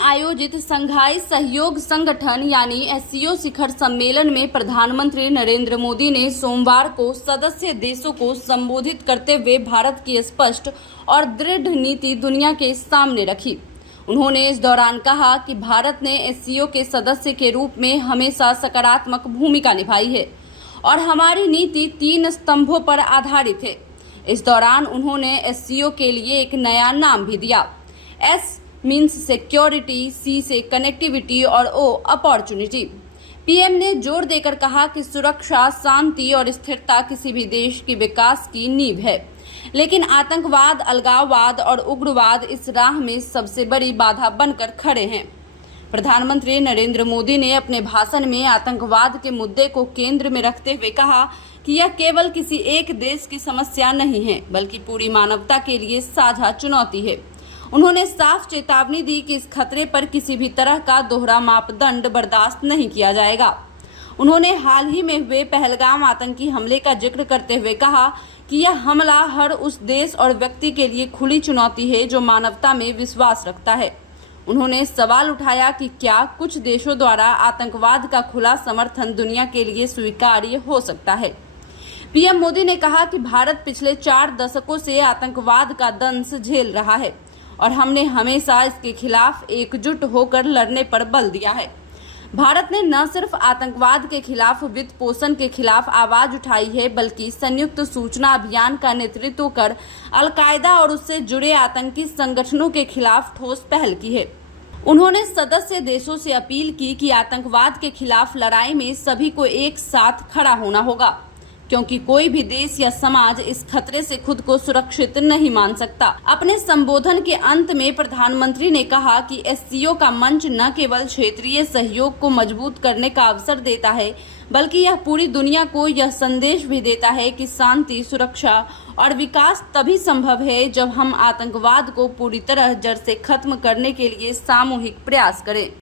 आयोजित शंघाई सहयोग संगठन यानी एससीओ शिखर सम्मेलन में प्रधानमंत्री नरेंद्र मोदी ने सोमवार को सदस्य देशों को संबोधित करते हुए भारत की स्पष्ट और दृढ़ नीति दुनिया के सामने रखी। उन्होंने इस दौरान कहा कि भारत ने एससीओ के सदस्य के रूप में हमेशा सकारात्मक भूमिका निभाई है और हमारी नीति 3 स्तंभों पर आधारित है। इस दौरान उन्होंने एससीओ के लिए एक नया नाम भी दिया। एस मीन्स सिक्योरिटी, सी से कनेक्टिविटी और ओ अपॉर्चुनिटी। पीएम ने जोर देकर कहा कि सुरक्षा, शांति और स्थिरता किसी भी देश की विकास की नींव है, लेकिन आतंकवाद, अलगाववाद और उग्रवाद इस राह में सबसे बड़ी बाधा बनकर खड़े हैं। प्रधानमंत्री नरेंद्र मोदी ने अपने भाषण में आतंकवाद के मुद्दे को केंद्र में रखते हुए कहा कि यह केवल किसी एक देश की समस्या नहीं है, बल्कि पूरी मानवता के लिए साझा चुनौती है। उन्होंने साफ चेतावनी दी कि इस खतरे पर किसी भी तरह का दोहरा मापदंड बर्दाश्त नहीं किया जाएगा। उन्होंने हाल ही में हुए पहलगाम आतंकी हमले का जिक्र करते हुए कहा कि यह हमला हर उस देश और व्यक्ति के लिए खुली चुनौती है जो मानवता में विश्वास रखता है। उन्होंने सवाल उठाया कि क्या कुछ देशों द्वारा आतंकवाद का खुला समर्थन दुनिया के लिए स्वीकार्य हो सकता है। पीएम मोदी ने कहा कि भारत पिछले 4 दशकों से आतंकवाद का दंश झेल रहा है और हमने हमेशा इसके खिलाफ एकजुट होकर लड़ने पर बल दिया है। भारत ने न सिर्फ आतंकवाद के खिलाफ वित्त पोषण के खिलाफ आवाज उठाई है, बल्कि संयुक्त सूचना अभियान का नेतृत्व कर अल-कायदा और उससे जुड़े आतंकी संगठनों के खिलाफ ठोस पहल की है। उन्होंने सदस्य देशों से अपील की कि आतंकवाद के खिलाफ लड़ाई में सभी को एक साथ खड़ा होना होगा, क्योंकि कोई भी देश या समाज इस खतरे से खुद को सुरक्षित नहीं मान सकता। अपने संबोधन के अंत में प्रधानमंत्री ने कहा कि एससीओ का मंच न केवल क्षेत्रीय सहयोग को मजबूत करने का अवसर देता है, बल्कि यह पूरी दुनिया को यह संदेश भी देता है कि शांति, सुरक्षा और विकास तभी संभव है जब हम आतंकवाद को पूरी तरह जड़ से खत्म करने के लिए सामूहिक प्रयास करें।